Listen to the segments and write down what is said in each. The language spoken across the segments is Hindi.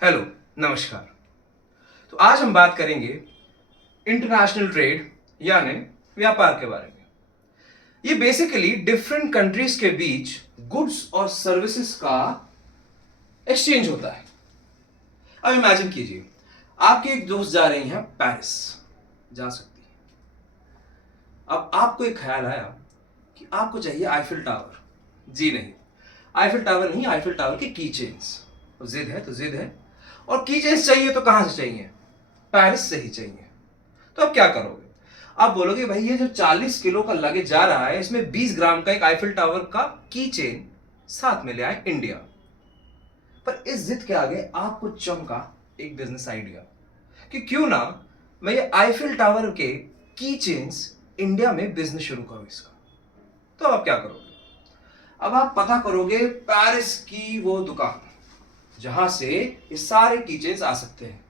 हेलो, नमस्कार। तो आज हम बात करेंगे इंटरनेशनल ट्रेड यानी व्यापार के बारे में। ये बेसिकली डिफरेंट कंट्रीज के बीच गुड्स और सर्विसेज का एक्सचेंज होता है। अब इमेजिन कीजिए, आपके एक दोस्त जा रही हैं पेरिस, जा सकती है। अब आपको एक ख्याल आया कि आपको चाहिए आईफिल टावर। जी नहीं, आईफिल टावर नहीं, आईफिल टावर के की चेन्स। जिद है तो जिद है, और की चेन्स चाहिए तो कहां से चाहिए? पेरिस से ही चाहिए। तो अब क्या करोगे? आप बोलोगे भाई ये जो 40 किलो का लगेज जा रहा है, इसमें 20 ग्राम का एक आईफिल टावर का की चेन साथ में ले आए इंडिया। पर इस जिद के आगे आपको चमका एक बिजनेस आइडिया कि क्यों ना मैं ये आईफिल टावर के की चेन्स इंडिया में बिजनेस शुरू करूं इसका। तो अब आप क्या करोगे? अब आप पता करोगे पेरिस की वो दुकान जहां से ये सारे की चेन्स आ सकते हैं।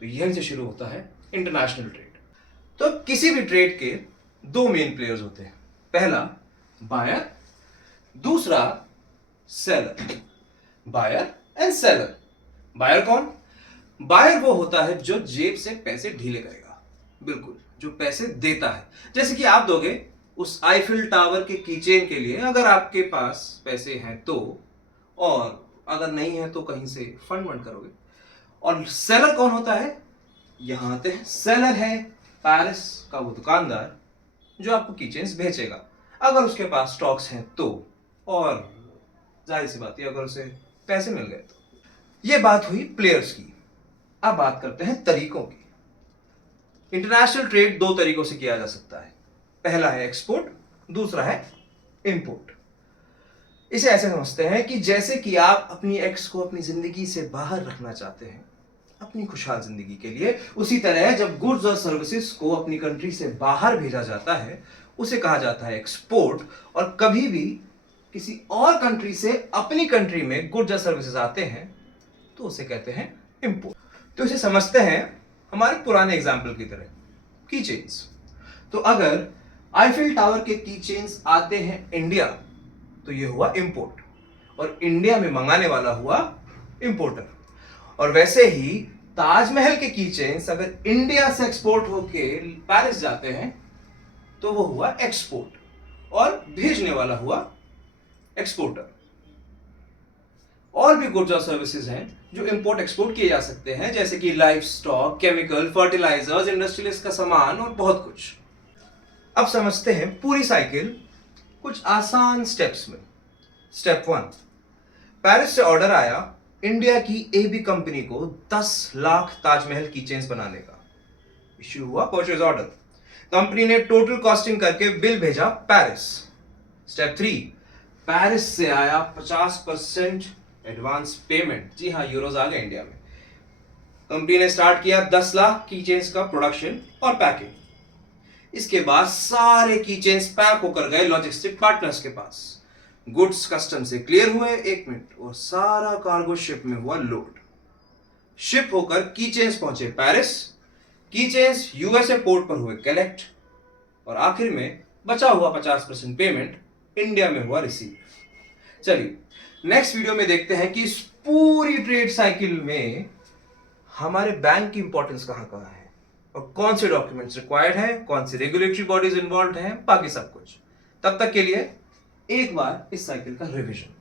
तो यहीं से शुरू होता है इंटरनेशनल ट्रेड। तो किसी भी ट्रेड के दो मेन प्लेयर्स होते हैं। पहला बायर, दूसरा seller. Buyer and seller. Buyer कौन? बायर वो होता है जो जेब से पैसे ढीले करेगा, बिल्कुल जो पैसे देता है। जैसे कि आप दोगे उस आईफिल टावर के कीचेन के लिए, अगर आपके पास पैसे हैं तो, और अगर नहीं है तो कहीं से फंड वंड करोगे। और सेलर कौन होता है? यहां आते हैं। सेलर है पेरिस का वो दुकानदार जो आपको कीचेन्स बेचेगा, अगर उसके पास स्टॉक्स हैं तो, और जाहिर सी बात है अगर उसे पैसे मिल गए तो। ये बात हुई प्लेयर्स की। अब बात करते हैं तरीकों की। इंटरनेशनल ट्रेड दो तरीकों से किया जा सकता है। पहला है एक्सपोर्ट, दूसरा है इंपोर्ट। इसे ऐसे समझते हैं कि जैसे कि आप अपनी एक्स को अपनी जिंदगी से बाहर रखना चाहते हैं अपनी खुशहाल जिंदगी के लिए, उसी तरह जब गुड्स और सर्विसेज को अपनी कंट्री से बाहर भेजा जाता है उसे कहा जाता है एक्सपोर्ट। और कभी भी किसी और कंट्री से अपनी कंट्री में गुड्स और सर्विसेज आते हैं तो उसे कहते हैं इंपोर्ट। तो इसे समझते हैं हमारे पुराने एग्जाम्पल की तरह, की चेन्स। तो अगर आईफिल टावर के की चेन्स आते हैं इंडिया तो ये हुआ इंपोर्ट, और इंडिया में मंगाने वाला हुआ इंपोर्टर। और वैसे ही ताजमहल के की चेन्स अगर इंडिया से एक्सपोर्ट होके पेरिस जाते हैं तो वो हुआ एक्सपोर्ट, और भेजने वाला हुआ एक्सपोर्टर। और भी गुड्स और सर्विसेज हैं जो इंपोर्ट एक्सपोर्ट किए जा सकते हैं, जैसे कि livestock, chemical, fertilisers, industrialist का सामान और बहुत कुछ। अब समझते हैं पूरी साइकिल कुछ आसान स्टेप्स में। स्टेप 1, पेरिस से ऑर्डर आया इंडिया की एबी कंपनी को 10 लाख ताजमहल की चेन्स बनाने का। इश्यू हुआ परचेज ऑर्डर। कंपनी ने टोटल कॉस्टिंग करके बिल भेजा पेरिस। स्टेप 3, पेरिस से आया 50% एडवांस पेमेंट। जी हाँ, यूरोज आ गए इंडिया में। कंपनी ने स्टार्ट किया 10 लाख की चेन्स का प्रोडक्शन और पैकिंग। इसके बाद सारे की चेन्स पैक होकर गए लॉजिस्टिक पार्टनर्स के पास। गुड्स कस्टम से क्लियर हुए 1 मिनट, और सारा कार्गो शिप में हुआ लोड। शिप होकर की चेन्स पहुंचे पेरिस, की चेन्स यूएसए पोर्ट पर हुए कलेक्ट, और आखिर में बचा हुआ 50% पेमेंट इंडिया में हुआ रिसीव। चलिए नेक्स्ट वीडियो में देखते हैं कि इस पूरी ट्रेड साइकिल में हमारे बैंक की इंपॉर्टेंस कहां कहां है, और कौन से डॉक्यूमेंट्स रिक्वायर्ड हैं, कौन से रेगुलेटरी बॉडीज इन्वॉल्व हैं, बाकी सब कुछ। तब तक के लिए एक बार इस साइकिल का रिवीजन।